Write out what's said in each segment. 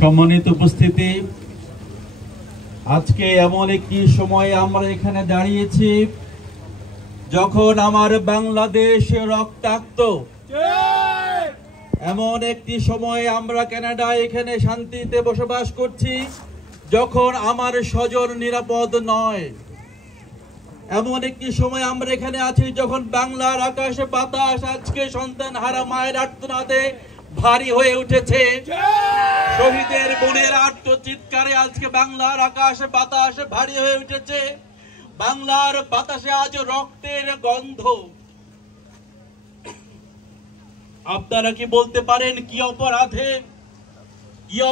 সম্মানিত উপস্থিতি, আজকে এমন একটি সময়ে আমরা এখানে দাঁড়িয়েছি যখন আমার বাংলাদেশ রক্তাক্ত। এমন একটি সময়ে আমরা কানাডায় এখানে শান্তিতে বসবাস করছি যখন আমার স্বজন নিরাপদ নয়। এমন একটি সময় আমরা এখানে আছি যখন বাংলার আকাশে বাতাস আজকে সন্তান হারা মায়ের আর্তনাদে ভারী হয়ে উঠেছে। শহীদের বোনের আর্ত চিৎকারে আজকে বাংলার আকাশে বাতাস ভারী হয়ে উঠেছে। বাংলার বাতাসে আজ রক্তের গন্ধ। আপনারা কি বলতে পারেন কি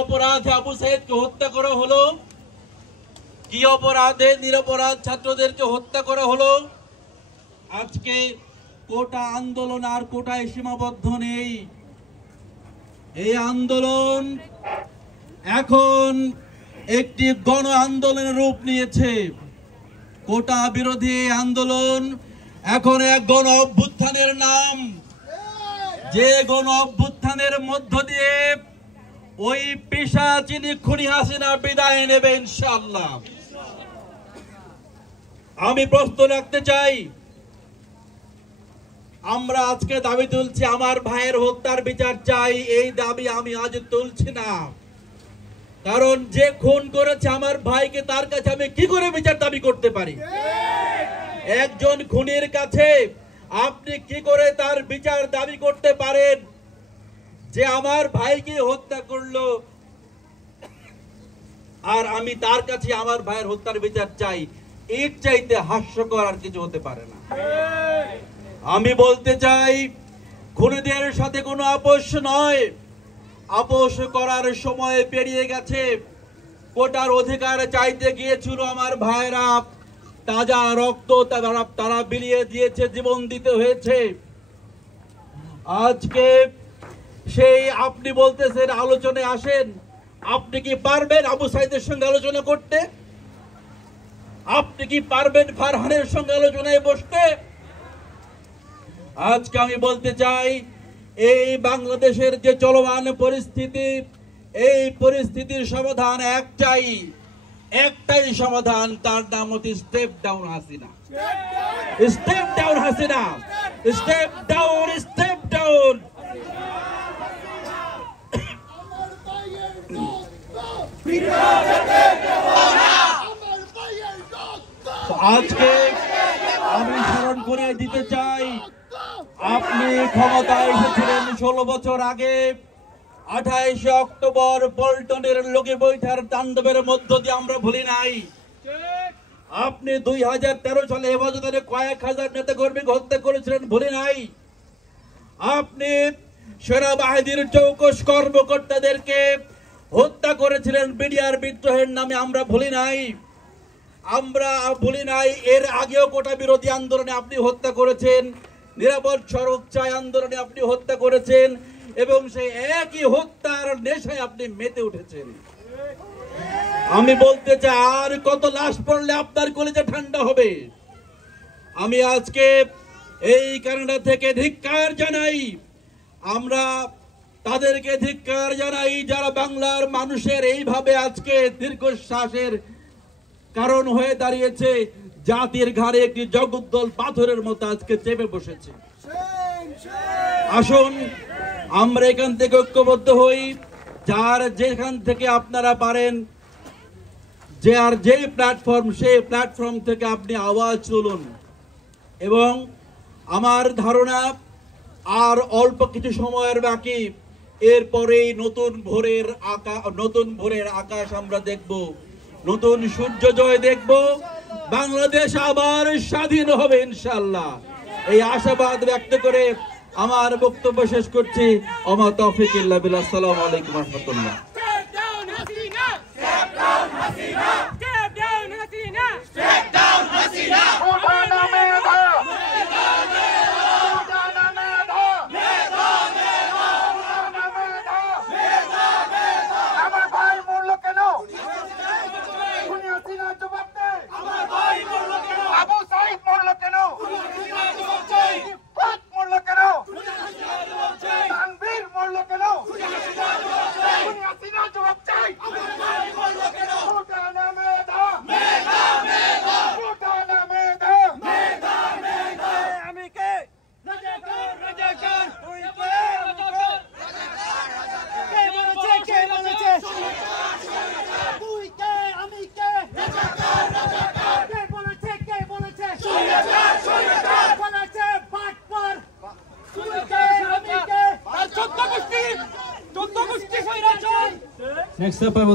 অপরাধে আবু সাইদকে হত্যা করা হলো? কি অপরাধে নিরপরাধ ছাত্রদেরকে হত্যা করা হলো? আজকে কোটা আন্দোলন আর কোটায় সীমাবদ্ধ নেই। এই আন্দোলন এখন একটি গণ আন্দোলনের রূপ নিয়েছে। কোটা বিরোধী আন্দোলন এখন এক গণ অভ্যুত্থানের নাম, যে গণ অভ্যুত্থানের মধ্য দিয়ে ওই পিশাচিনী খুনি হাসিনা বিদায় নেবে ইনশাআল্লাহ। আমি প্রশ্ন রাখতে চাই, আমরা আজকে দাবি তুলছি, আমার ভাইয়ের হত্যার বিচার চাই। এই দাবি আমি আজ তুলছি না, কারণ যে খুন করেছে আমার ভাইকে তার কাছে আমি কি করে বিচার দাবি করতে পারি? একজন খুনির কাছে আপনি কি করে তার বিচার দাবি করতে পারেন যে আমার ভাইকে হত্যা করলো আর আমি তার কাছে আমার ভাইয়ের হত্যার বিচার চাই? এর চাইতে হাস্যকর আর কিছু হতে পারে না। আমি বলতে চাই, খুনিদের সাথে কোনো আপোষ নয়, আপোষ করার সময় পেরিয়ে গেছে। কোটার অধিকার চাইতে গিয়েছিল আমার ভাইরা, তাজা রক্ত তারা বিলিয়ে দিয়েছে, জীবন দিতে হয়েছে। আজকে সেই আপনি বলতেছেন আলোচনায় আসেন, আপনি কি পারবেন আবু সাইদের সঙ্গে আলোচনা করতে? আপনি কি পারবেন ফারহানের সঙ্গে আলোচনায় বসতে? আজকে আমি বলতে চাই, এই বাংলাদেশের যে চলমান পরিস্থিতি, এই পরিস্থিতির সমাধান একটাই সমাধান, তার নাম হচ্ছে step down Hasina. Step down Hasina, step down, step down. আজকে আমি স্মরণ করে দিতে চাই, আপনি ক্ষমতায় এসেছিলেন 16 বছর আগে। 28 অক্টোবর পল্টনের লোকে বৈঠার তাণ্ডবের মধ্য দিয়ে আমরা ভুলি নাই। আপনি 2013 সালে হেফাজতে কয়েক হাজার নেতা কর্মীকে হত্যা করেছিলেন, ভুলি নাই। আপনি সেনাবাহিনীর চৌকস কর্মকর্তাদেরকে হত্যা করেছিলেন বিডিআর বিদ্রোহের নামে, আমরা ভুলি নাই। এর আগেও কোটা বিরোধী আন্দোলনে আপনি হত্যা করেছেন, নিরাপদ সড়ক চাই আন্দোলনে আপনি হত্যা করেছেন, এবং সেই একই হত্যার নেশায় আপনি মেতে উঠেছেন। আমি বলতে চাই, আর কত লাশ পড়লে আপনার কলেজে ঠান্ডা হবে? আমি আজকে এই কানাডা থেকে ধিক্কার জানাই, আমরা তাদেরকে ধিক্কার জানাই যারা বাংলার মানুষের এইভাবে আজকে দীর্ঘশ্বাসের কারণ হয়ে দাঁড়িয়েছে, জাতির ঘাড়ে একটি জগদ্দল পাথরের মতো আজকে চেপে বসেছে। আসুন আমরা এখান থেকে ঐক্যবদ্ধ হই, যার যেখান থেকে আপনারা পারেন, যে প্ল্যাটফর্ম, সেই প্ল্যাটফর্ম থেকে আপনি আওয়াজ তুলুন। এবং আমার ধারণা আর অল্প কিছু সময়ের বাকি, এরপরেই নতুন ভোরের আকাশ আমরা দেখব, নতুন সূর্যোদয় দেখব, বাংলাদেশ আবার স্বাধীন হবে ইনশাআল্লাহ। এই আশাবাদ ব্যক্ত করে আমার বক্তব্য শেষ করছি। ওমা তৌফিক ইল্লা বিল্লাহ। আসসালামু আলাইকুম ওয়া রাহমাতুল্লাহ। তানভীর মরলো কেন? Next up, I will